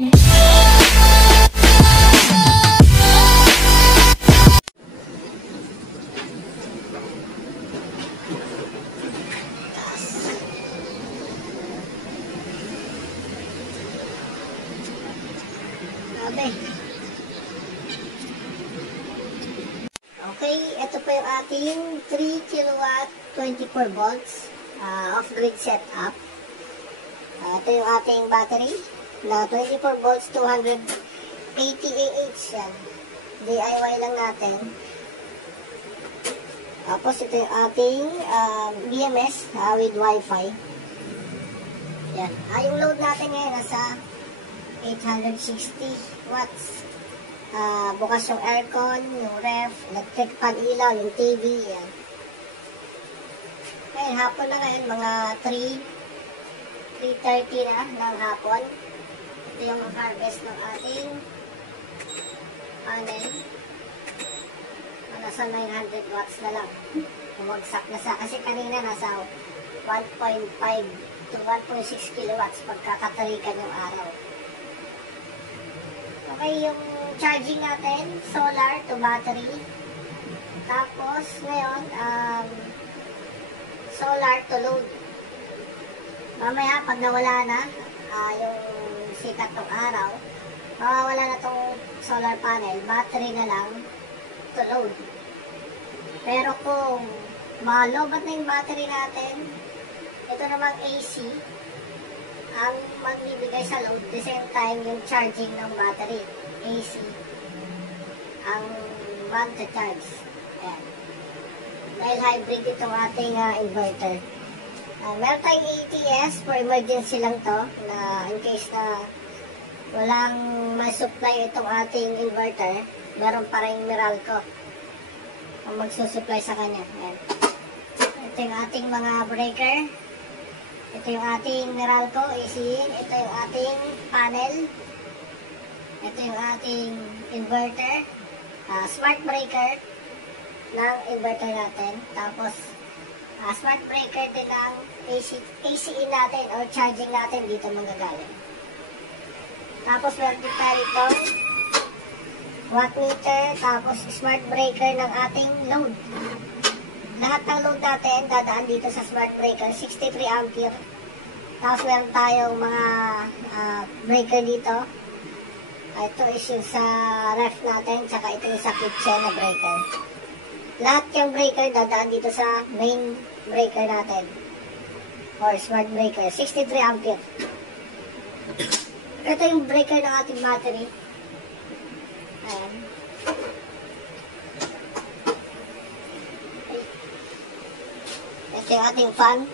Okay, ito po yung ating 3 kilowatt 24 volts off-grid setup. Ito yung ating battery na 24 volts 280 AH yan. DIY lang natin. Tapos ito yung ating BMS with Wi-Fi. Yan. Yung load natin ngayon nasa 860 watts. Bukas yung aircon, yung ref, electric fan ilaw, yung TV, yan. Ngayon, hapon na ngayon, mga 3:30 na ng hapon. Ito yung harvest ng ating panel. Nasa 900 watts na lang. Bumagsak na sa, kasi kanina nasa 1.5 to 1.6 kilowatts pagkakatarikan yung araw. Okay, yung charging natin, solar to battery. Tapos, ngayon, solar to load. Mamaya, pag nawala na yung sikat ng araw, mawawala na tong solar panel, battery na lang to load. Pero kung malobat na yung battery natin, ito namang AC, ang magbibigay sa load, the same time yung charging ng battery, AC, ang mag-charge. Ayan. Dahil hybrid itong ating inverter. Meron tayong ATS for emergency lang to, na in case na walang ma-supply itong ating inverter, meron pa rin Meralco ang magsusupply sa kanya. Ayan. Ito yung ating mga breaker. Ito yung ating Meralco AC-in. Ito yung ating panel. Ito yung ating inverter. Smart breaker ng inverter natin. Tapos, smart breaker din ng AC-in natin or charging natin dito manggagaling. Tapos, meron din tayo itong watt meter. Tapos, smart breaker ng ating load. Lahat ng load natin dadaan dito sa smart breaker, 63 ampere. Tapos meron tayong mga breaker dito. Ito is yung sa ref natin, tsaka ito yung sa kitchen na breaker. Lahat yung breaker dadaan dito sa main breaker natin. Or smart breaker, 63 ampere. Ito yung breaker ng ating battery. Ayan. Ito yung ating fan.